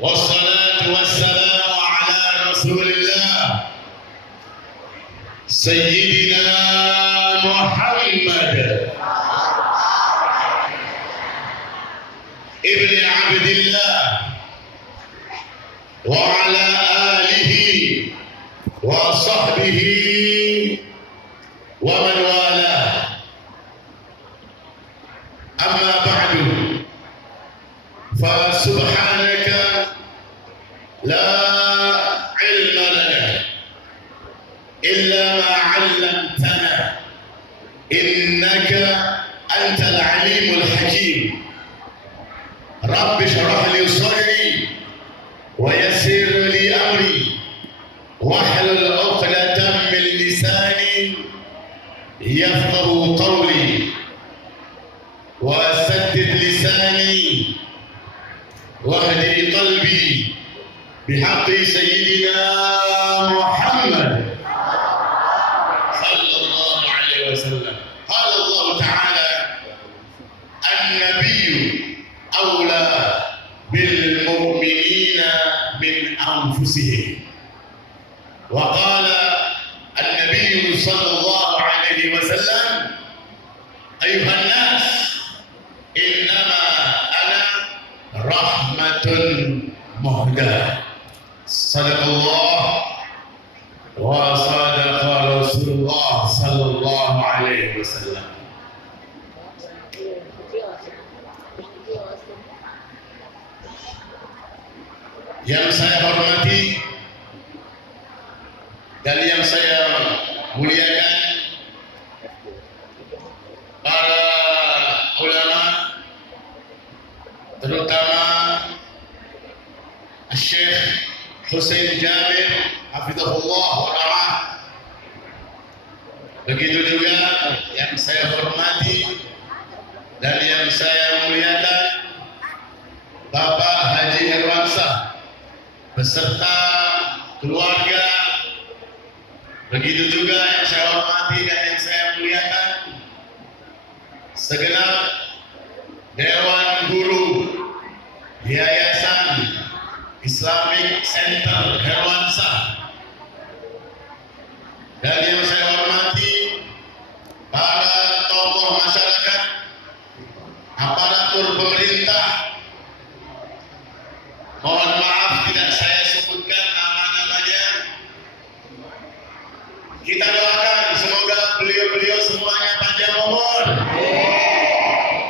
والصلاة والسلام على رسول الله سيدنا محمد ابن عبد الله وعلى آله وصحبه ومن والاه. أما بعد، فسبحانك لا علم لنا إلا ما علمتنا إنك أنت العليم الحكيم. رب اشرح لي صدري ويسر لي أمري واحلل عقدة من لساني يفقه قولي وسدد لساني واهدي قلبي بحق سيدنا محمد صلى الله عليه وسلم. قال الله تعالى: النبي أولى بالمؤمنين من أنفسهم. وقال النبي صلى الله عليه وسلم: أيها الناس إنما أنا رحمة مهداة. صدق الله وصدق رسول الله صلى الله عليه وسلم. Yang saya hormati dan yang saya muliakan para ulama, terutama Syekh Husain Jabir hafizahullah wa ra'ah. Begitu juga yang saya hormati dan yang saya muliakan Bapak Haji Herwansyah beserta keluarga. Begitu juga yang saya hormati dan yang saya muliakan segenap Dewan Guru Yayasan Islamic Center Herwansyah, dan yang saya hormati para tokoh masyarakat, aparatur pemerintah. Mohon maaf tidak saya sebutkan nama-namanya. Kita doakan semoga beliau-beliau semuanya panjang umur,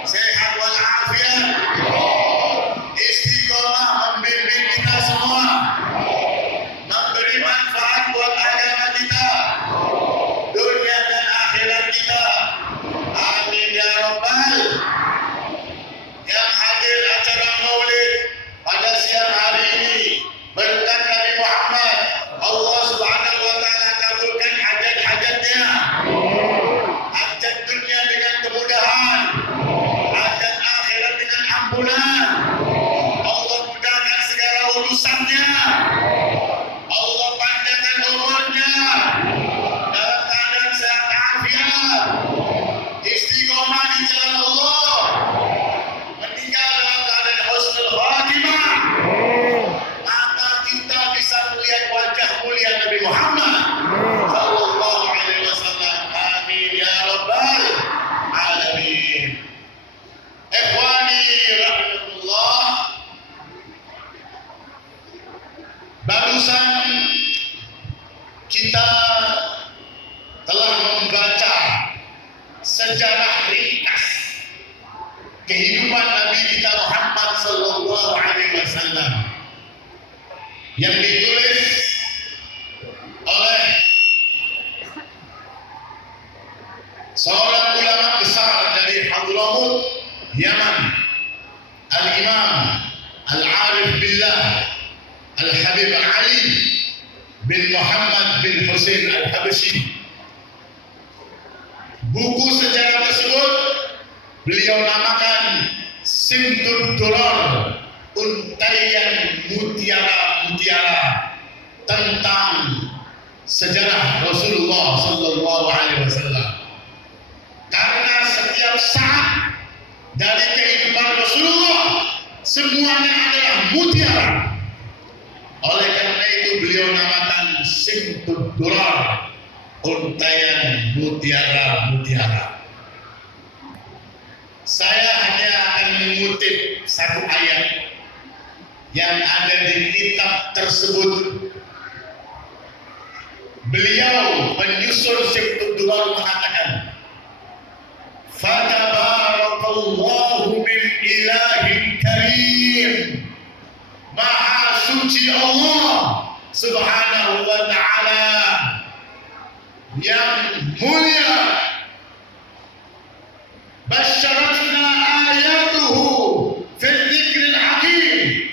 sehat walafiat, istiqomah membimbing kita semua, memberi manfaat buat agama kita, dunia dan akhirat kita. Amin ya rabbal. Yang hadir acara maulid pada siang hari ini, berkat Nabi Muhammad, Allah Subhanahu wa taala kabulkan hajat-hajatnya. Hajat dunia dengan kemudahan, hajat akhirat dengan ampunan. Allah mudahkan segala urusannya. Allah panjangkan umurnya dalam keadaan sehat afiat, istiqomah di jalan Allah, meninggal dalam keadaan husnul khatimah. Maka kita bisa melihat wajah mulia Nabi Muhammad sallallahu alaihi wasallam. Amin ya rabbal alamin. Ikhwani rahmatullah, barusan kita telah membaca sejarah ringkas kehidupan Nabi kita Muhammad sallallahu alaihi wasallam yang ditulis oleh seorang ulama besar dari Hadramut, Yaman, Al-Imam Al-Arif Billah Al-Habib Ali bin Muhammad bin Husain Al-Habsyi. Buku sejarah tersebut beliau namakan Simtud Durar, untaian mutiara-mutiara tentang sejarah Rasulullah sallallahu alaihi wasallam. Karena setiap saat dari kehidupan Rasulullah semuanya adalah mutiara. simtud durar, untayan mutiara-mutiara. Saya hanya akan mengutip satu ayat yang ada di kitab tersebut. Beliau penyusun simtud durar mengatakan, Fatabarakallahu min ilahin karim. Maha suci Allah Subhanahu wa ta'ala yang mulia. Basyaratna ayatuhu fil dzikril hakim.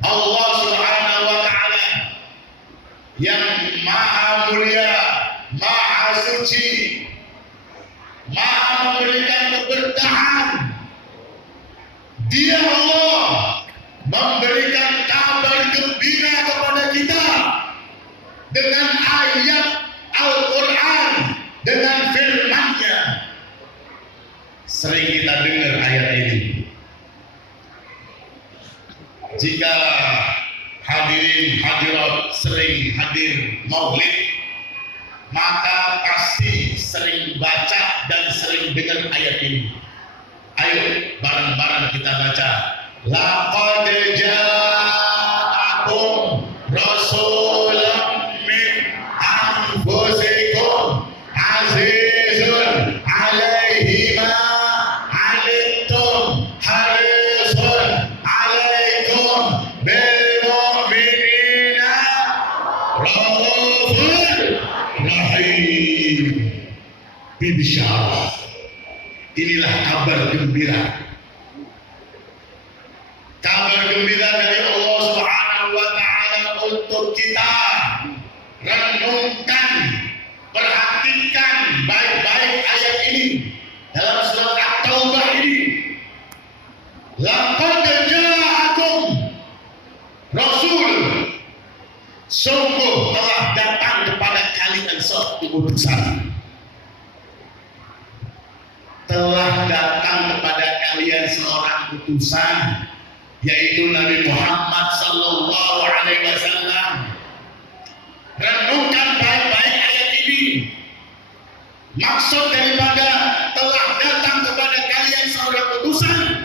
Allah Subhanahu wa ta'ala yang maha mulia, maha suci, maha memberikan keberkahan. Dia Allah memberikan kabar gembira kepada kita dengan ayat Al-Quran, dengan firman-Nya. Sering kita dengar ayat ini. Jika hadirin hadirat sering hadir maulid, maka pasti sering baca dan sering dengar ayat ini. Ayo bareng-bareng kita baca. Laqad ja'akum rasulun min anfusikum azizun 'alaihi ma 'anittum harisun 'alaikum bil mu'minina raufur rahim. Bisyarah. Inilah kabar gembira. Kabar gembira dari Allah Subhanahu wa ta'ala untuk kita. Renungkan, perhatikan baik-baik ayat ini dalam surat At-Taubah ini. Laqad ja'akum rasul, sungguh telah datang kepada kalian suatu utusan. Telah datang kepada kalian seorang utusan, yaitu Nabi Muhammad sallallahu alaihi wasallam. Renungkan baik-baik ayat ini. Maksud daripada telah datang kepada kalian seorang utusan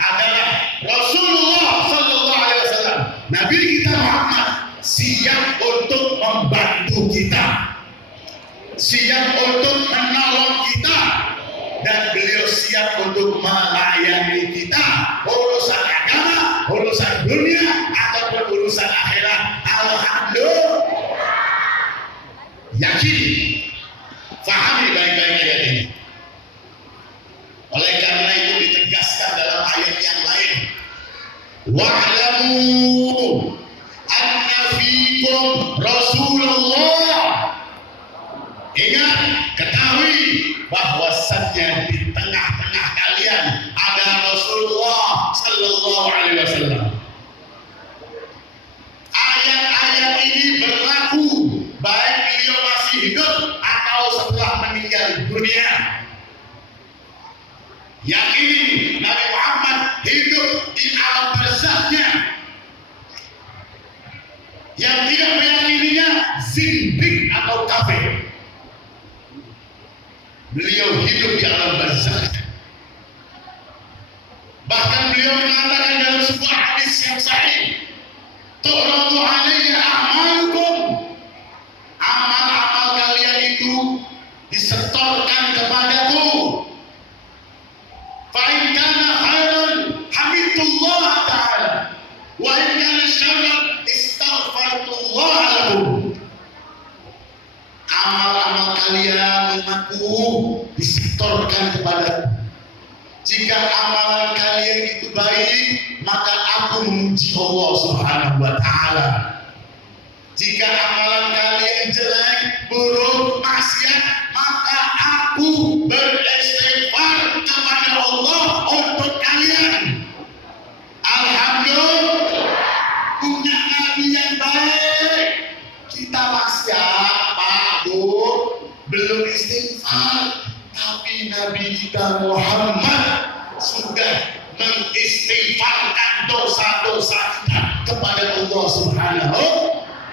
adalah Rasulullah sallallahu alaihi wasallam. Nabi kita Muhammad siap untuk membantu kita, siap untuk menolong kita, dan beliau siap untuk melayani kita, urusan agama, urusan dunia, ataupun urusan akhirat. Alhamdulillah. Yakini, fahami baik-baik ayat ini. Oleh karena itu ditegaskan dalam ayat yang lain, wa'lamu anna fikum Rasulullah. Ingat, ketahui bahwasannya di tengah-tengah kalian ada Rasulullah sallallahu alaihi wasallam. Ayat-ayat ini berlaku baik beliau masih hidup atau setelah meninggal dunia. Yakini Nabi Muhammad hidup di alam barzahnya. Yang tidak meyakininya zindik atau kafir. Beliau hidup di alam barzakh. Bahkan beliau mengatakan dalam sebuah hadis yang sahih, tu'radu alayya a'malukum, amal-amal kalian itu disetorkan kepadaku. Fa in kana khairan hamidullah ta'ala, wa in kana syarran istaghfartullah lakum. Amal-amal kalian umatku disetorkan kepadaku. Jika amalan kalian itu baik, maka aku memuji Allah Subhanahu wa ta'ala. Jika amalan kalian jelek, buruk, maksiat, maka aku beristighfar kepada Allah untuk kalian. Alhamdulillah, punya Nabi yang baik. Kita maksiat, Pak, Bu, belum istighfar. Tapi Nabi kita Muhammad sudah mengistighfarkan dosa-dosa kita kepada Allah Subhanahu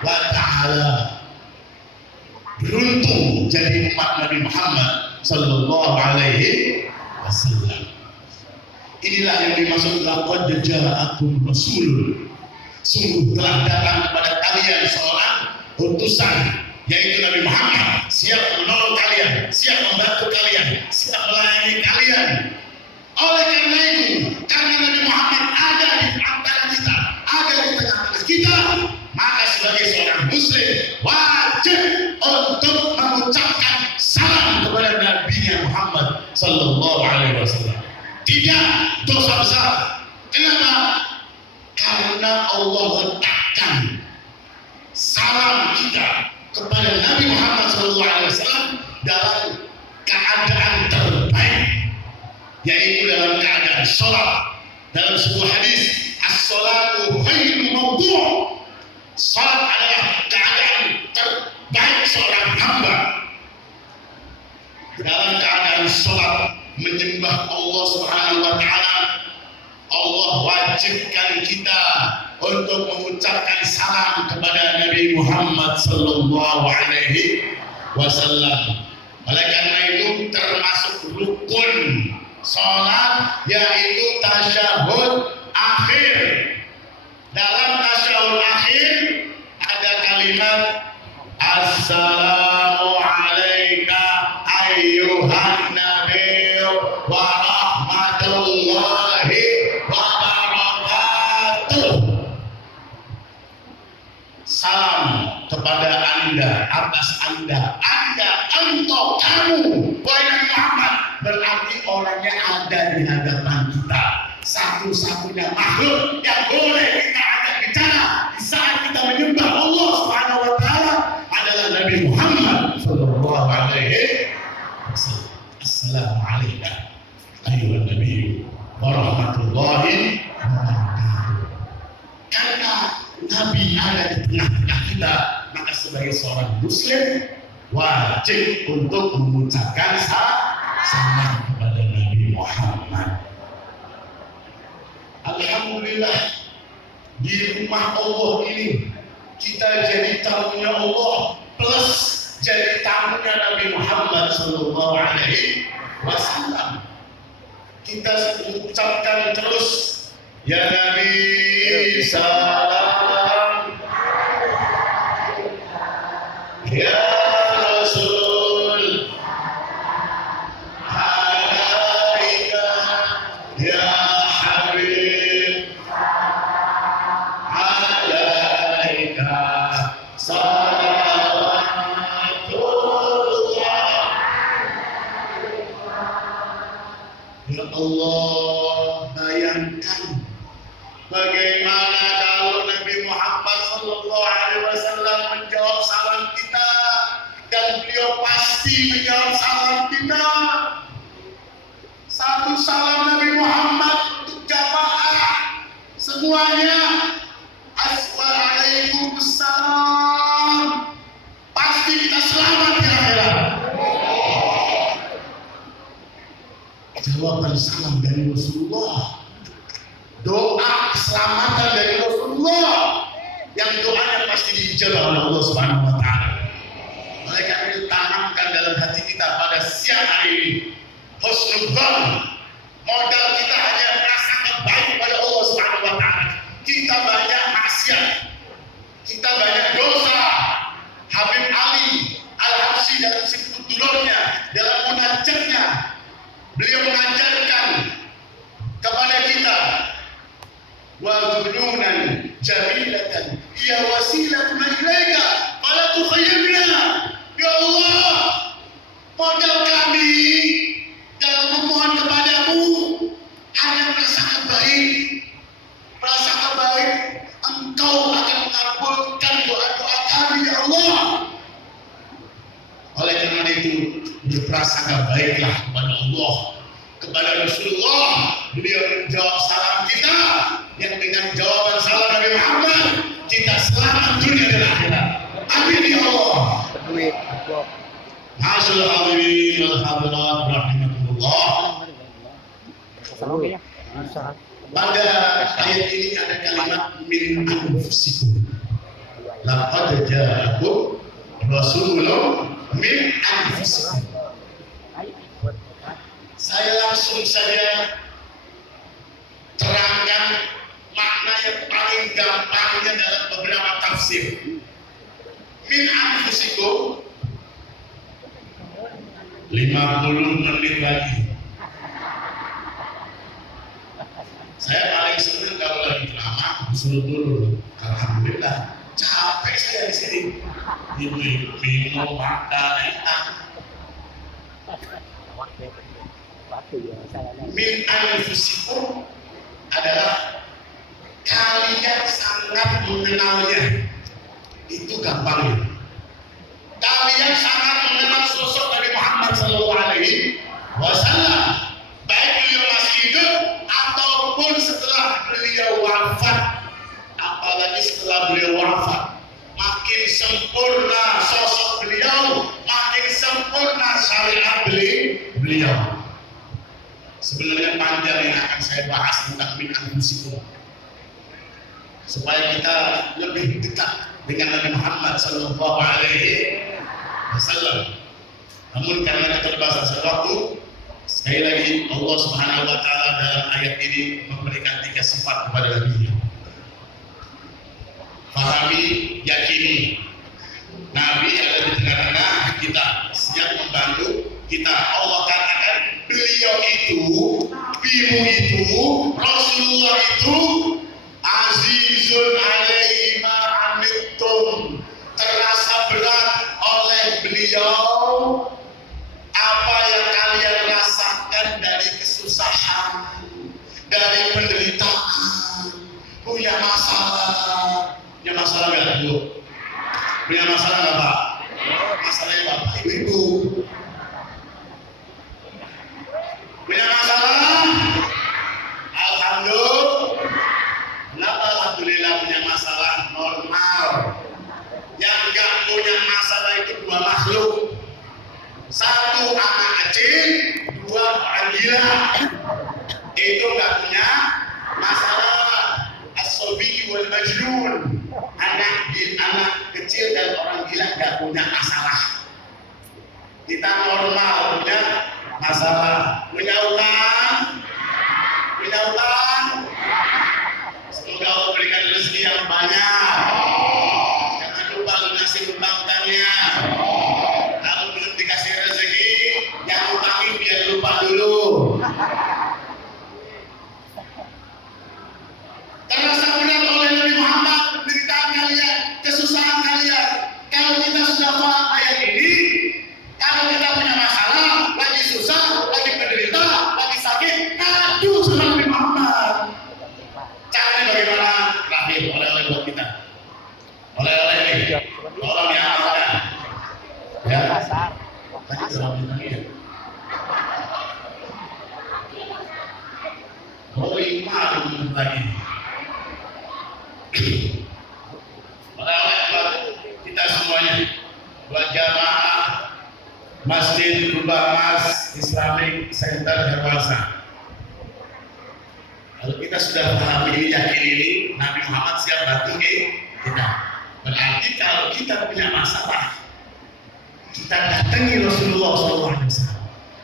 wa ta'ala. jadi umat Nabi Muhammad sallallahu alaihi wasallam. Inilah yang dimaksud laqad ja'akum rasulun. Sungguh telah datang kepada kalian seorang utusan, yaitu Nabi Muhammad, siap menolong kalian, siap membantu kalian, siap melayani kalian. Oleh karena itu, karena Nabi Muhammad ada di antara kita, ada di tengah-tengah kita, maka sebagai seorang muslim wajib untuk mengucapkan salam kepada Nabi Muhammad sallallahu alaihi wasallam. Tidak dosa besar. Kenapa? Karena Allah letakkan salam kita kepada Nabi Muhammad SAW dalam keadaan terbaik, yaitu dalam keadaan sholat. Dalam sebuah hadis, as-sholatu khairul mawdu'. Sholat adalah keadaan terbaik seorang hamba. Dalam keadaan sholat menyembah Allah Subhanahu wa Ta'ala, Allah wajibkan kita untuk mengucapkan salam kepada Nabi Muhammad sallallahu alaihi wasallam. Oleh karena itu termasuk rukun salat yaitu tasyahud akhir. Dalam tasyahud akhir ada kalimat assalamu alayka ayyuhan nabiyyu wa rahmatullahi wa barakatuh. Salam kepada Anda, atas Anda, engkau, kamu, wahai Muhammad, berarti orangnya ada di hadapan kita. Satu-satunya makhluk yang boleh kita ajak bicara di saat kita menyembah Allah Subhanahu wa Ta'ala adalah Nabi Muhammad sallallahu alaihi wasallam. Assalamualaikum ayyuhan nabiyyu wa rahmatullahi wa barakatuh. Karena Nabi ada di tengah-tengah kita, maka sebagai seorang muslim wajib untuk mengucapkan salam kepada Nabi Muhammad. Alhamdulillah, di rumah Allah ini kita jadi tamunya Allah plus jadi tamunya Nabi Muhammad sallallahu alaihi wasallam. Kita ucapkan terus, ya Nabi salam, ya Rasul alaika, ya Habib alaika salawatullah. Ya Allah, bayangkan bagaimana kalau Nabi Muhammad sallallahu alaihi wasallam menjawab salam kita, dan beliau pasti menjawab salam kita. Satu salam Nabi Muhammad untuk jamaah semuanya. Assalamualaikum. Pasti kita selamat di akhirat. Jawaban salam dari Rasulullah, doa keselamatan dari Rasulullah, yang doanya pasti dijawab oleh Allah Subhanahu wa Ta'ala. Oleh karena itu tanamkan dalam hati kita pada siang hari ini husnudzon. Modal kita hanya merasakan baik pada Allah Subhanahu wa Ta'ala. Kita banyak maksiat, kita banyak dosa. Habib Ali Al-Habsyi dalam sifat dulurnya, dalam munajatnya, beliau mengajarkan kepada kita, wa dhununan jamilatan hiya wasilatun ilaika fala tukhayyirna. Ya Allah, modal kami dalam memohon kepadamu hanya merasakan baik. Merasakan baik, Engkau akan mengabulkan doa-doa kami, ya Allah. Oleh karena itu, berprasangka baiklah kepada Allah, kepada Rasulullah. Beliau menjawab salam kita, yang dengan jawaban salam Nabi Muhammad kita selamat dunia dan akhirat. Amin ya Allah. Ma'asyiral hadirin wal hadirat rahimakumullah. Pada ayat ini ada kalimat min anfusikum. Laqad ja'akum rasulun min anfusikum. Saya langsung saja terangkan makna yang paling gampangnya dalam beberapa tafsir. Min anfusikum 50 menit lagi. Saya paling senang kalau lagi lama disuruh dulu. Alhamdulillah, capek saya di sini. Minum, makan, enak. Min anfusikum adalah kalian sangat mengenalnya. Itu gampangnya. Kalian sangat mengenal sosok Nabi Muhammad SAW, baik beliau masih hidup ataupun setelah beliau wafat. Apalagi setelah beliau wafat, makin sempurna sosok beliau, makin sempurna syariat beliau. Sebenarnya panjang yang akan saya bahas tentang min anfusikum, supaya kita lebih dekat dengan Nabi Muhammad Sallallahu Alaihi Wasallam. Namun karena keterbatasan waktu, sekali lagi Allah Subhanahu Wa Taala dalam ayat ini memberikan 3 sifat kepada Nabi. Pahami, yakini, Nabi ada di tengah-tengah kita, siap membantu kita. Allah katakan beliau itu, bimu itu, Rasulullah itu azizun alaihi ma anittum, terasa berat oleh beliau apa yang kalian rasakan dari kesusahan, dari penderitaan, punya masalah nggak Bu? Punya masalah nggak Pak? Masalahnya Bapak Ibu punya masalah? Alhamdulillah punya masalah normal. Yang nggak punya masalah itu 2 makhluk. 1 anak kecil, 2 orang gila. Itu nggak punya masalah. As-sabi wal majnun. Anak kecil dan orang gila nggak punya masalah. Kita normal punya masalah. Punya utang. Semoga Allah berikan rezeki yang banyak. Jangan lupa lunasi utang-utangnya. Kalau belum dikasih rezeki, yang utangin biar lupa dulu. Terasa berat oleh Nabi Muhammad, penderitaan kalian, kesusahan kalian. Kalau kita sudah paham ayat ini, kalau kita punya masalah, lagi susah, lagi menderita, lagi sakit, ngadu sama Nabi Muhammad. Caranya bagaimana? Terakhir, oleh-oleh buat kita. Oleh-oleh ini, tolong yang amalkan. Ya, tadi sudah bilang. Oh, iman lagi. Oleh-oleh buat kita semuanya, buat jamaah Masjid Rubah Mas Islamic Center Herwasa. Kalau kita sudah paham ini, yakin ini, Nabi Muhammad siap bantu kita. Berarti kalau kita punya masalah, kita datangi Rasulullah SAW.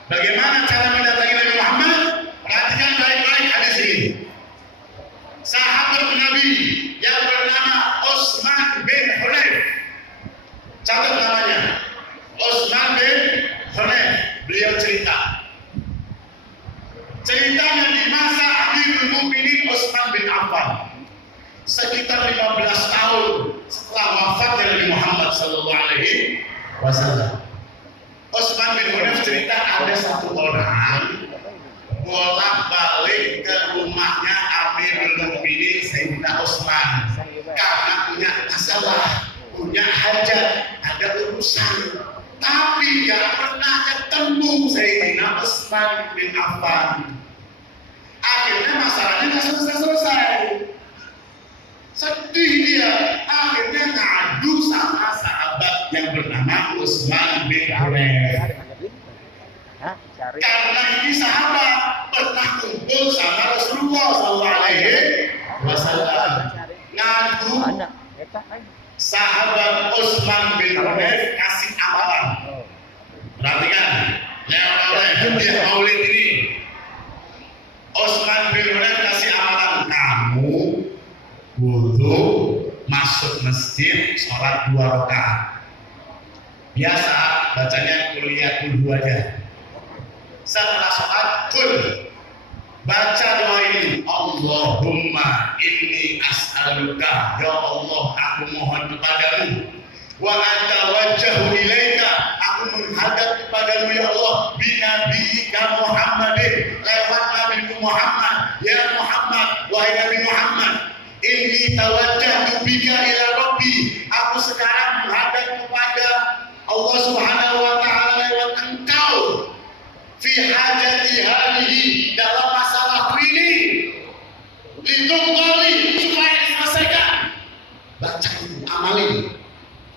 Bagaimana cara mendatangi Nabi Muhammad? Perhatikan baik-baik hadis ini. Sahabat Nabi yang bernama Utsman bin Hunayf, catat namanya, Utsman bin Hunayf. Beliau ceritanya di masa Amirul Mukminin Utsman bin Affan, sekitar 15 tahun setelah wafatnya Nabi Muhammad SAW. Utsman bin Hunayf cerita ada satu orang bolak-balik ke rumahnya Amirul Mukminin Sayyidina Utsman karena punya masalah, punya hajat, ada urusan, tapi gak pernah ketemu Sayyidina Utsman bin Affan. Akhirnya masalahnya gak selesai. Sedih dia, akhirnya ngadu sama sahabat yang bernama Utsman bin Hunayf. Karena ini sahabat pernah kumpul sama Rasulullah SAW. Ngadu, sahabat Utsman bin Hunayf kasih amalan. Perhatikan, yang oleh hadiah maulid ini, Utsman bin Hunayf kasih amalan, kamu wudu, masuk masjid, sholat 2 rakaat. Biasa bacanya kuliah dulu aja. Setelah sholat, baca doa ini, Allahumma inni as'aluka, ya Allah aku mohon kepadamu, wa atawajjahu ilaika, aku menghadap kepadamu ya Allah, binabiyika Muhammadin, lewat Nabi Muhammad, ya Muhammad, wahai Nabi Muhammad, inni tawajjahtu bika ila Rabbi, aku sekarang menghadap kepada Allah Subhanahu wa ta'ala lewat engkau, fi hajati hadihi, dalam masalah ini, litunggali, supaya diselesaikan. Baca itu, amalin.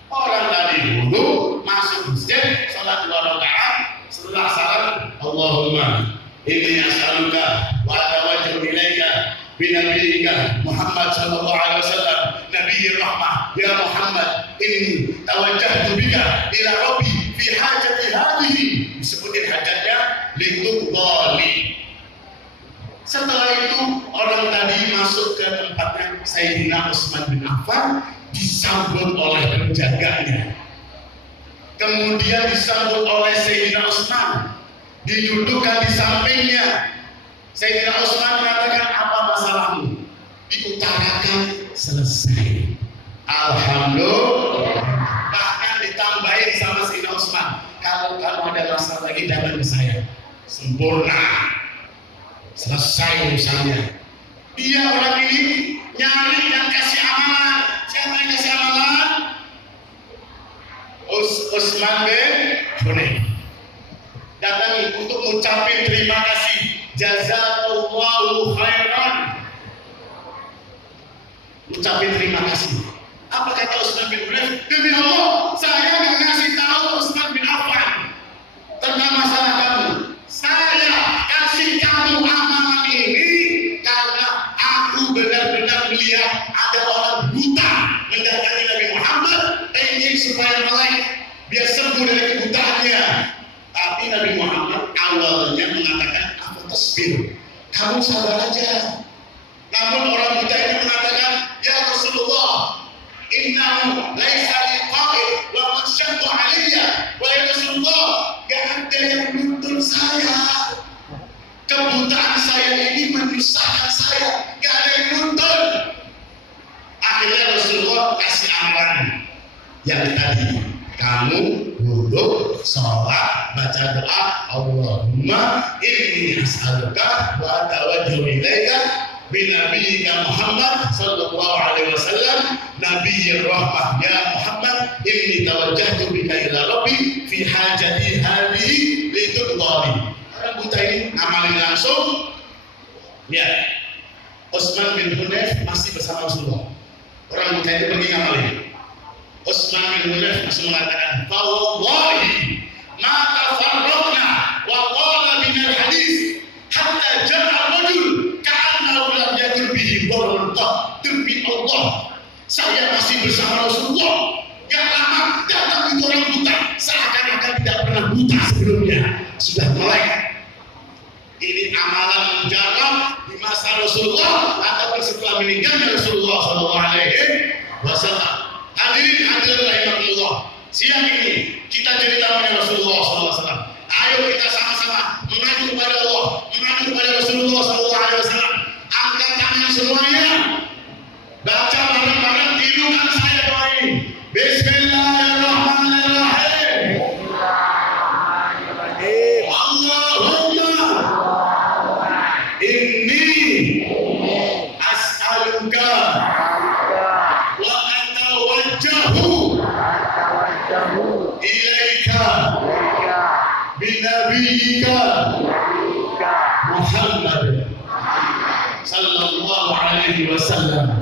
Orang tadi wudu, masuk masjid, salat 2 rakaat, setelah salat, Allahumma inni as'aluka wa atawajjahu ilaika binabiyika Muhammad sallallahu alaihi wasallam nabiyir rahmah, ya Muhammad inni tawajjahtu bika ila Rabbi fi hajati hadhihi, disebutin hajatnya litunggali. Setelah itu orang tadi masuk ke tempatnya Sayyidina Utsman bin Affan, disambut oleh penjaganya. Kemudian disambut oleh Sayyidina Utsman, didudukkan di sampingnya. Sayyidina Utsman mengatakan, apa masalahmu? Diutarakan, selesai. Alhamdulillah. Bahkan ditambahin sama Sayyidina Utsman, kalau kamu ada masalah lagi datang ke saya. Sempurna. Selesai urusannya. Dia orang ini nyari dan kasih amalan. Siapa yang kasih amalan? Utsman bin Hunayf. Datang untuk mengucapkan terima kasih. Jazakallahu khairan. Ucapin terima kasih. Apa kata Utsman bin Hunayf? Demi Allah, saya nggak ngasih tahu Utsman bin Affan tentang masalah kamu. Saya kasih kamu amalan ini karena aku benar-benar melihat ada orang buta mendatangi Nabi Muhammad, ingin supaya melek biar sembuh dari kebutaannya. Tapi Nabi Muhammad awalnya mengatakan, aku tasbir, kamu sabar aja. Namun orang buta ini mengatakan, ya Rasulullah, innahu laisa liqa'id wa masyaddu aliyya, wa ya Rasulullah, gak ada yang menuntun saya. Kebutaan saya ini menyusahkan saya, gak ada yang nuntun. Akhirnya Rasulullah kasih amalan yang tadi, kamu duduk, sholat, baca doa, Allahumma inni as'aluka wa atawajjahu ilaika binabiyika Muhammad sallallahu alaihi wasallam nabiyyir rahmah, ya Muhammad inni tawajjahtu bika ila Rabbi fi hajati hadhihi litudhali. Orang buta ini amalin langsung. Ya, Utsman bin Hunayf masih bersama Rasulullah. Orang buta itu pergi ngamalin. Utsman bin Hunayf masih mengatakan, "Wallahi ma tafarraqna wa qala binal hadis hatta ja'a rajul ka'annahu lam yakun bihi dharrun." Demi Allah, saya masih bersama Rasulullah. Gak lama datang itu orang buta, seakan-akan tidak pernah buta sebelumnya, sudah melek. Ini amalan menjarab di masa Rasulullah ataupun setelah meninggalnya Rasulullah Shallallahu Alaihi Wasallam. Hadirin hadirin rahimahullah, siang ini kita cerita mengenai Rasulullah Shallallahu Alaihi Wasallam. Ayo kita sama-sama mengadu kepada Allah, mengadu kepada Rasulullah Shallallahu Alaihi Wasallam. Angkat tangan semuanya, baca bareng-bareng, tirukan saya doa ini. Bismillahirrahmanirrahim. Allahumma inni as'aluka wa atawajjahu ilaika binabiyika Muhammad sallallahu alaihi wasallam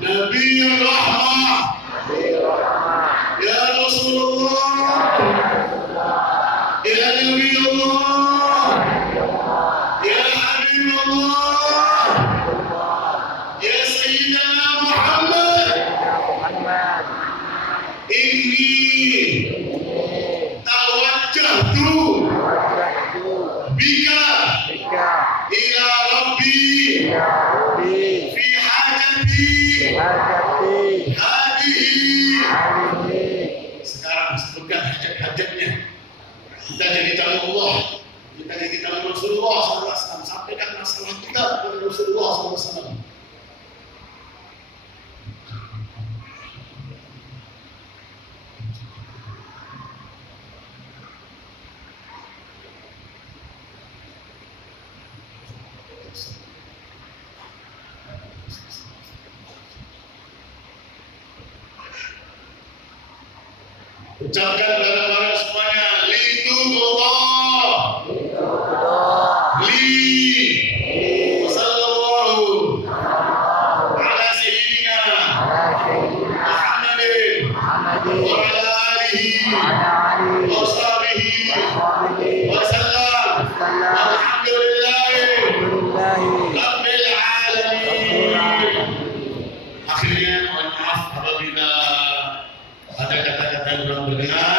nabiyur rahmah, ya Rasulullah, ya Nabiyullah, ya Habibullah, ya Sayyidina Muhammad, inni fi hajati hadihi. Sekarang sebutkan hajat-hajatnya. Kita jadi tamu Allah, kita jadi tamu Rasulullah SAW. Sampaikan masalah kita kepada Rasulullah SAW. Ucapkan bareng-bareng semuanya, Litullah. Li. Wassallallahu ala sayyidina Muhammadin wa ala alihi wa sahbihi wa sallam. Alhamdulillahi rabbil alamin. Akhirnya mohon maaf apabila ada kata-kata yang kurang berkenan.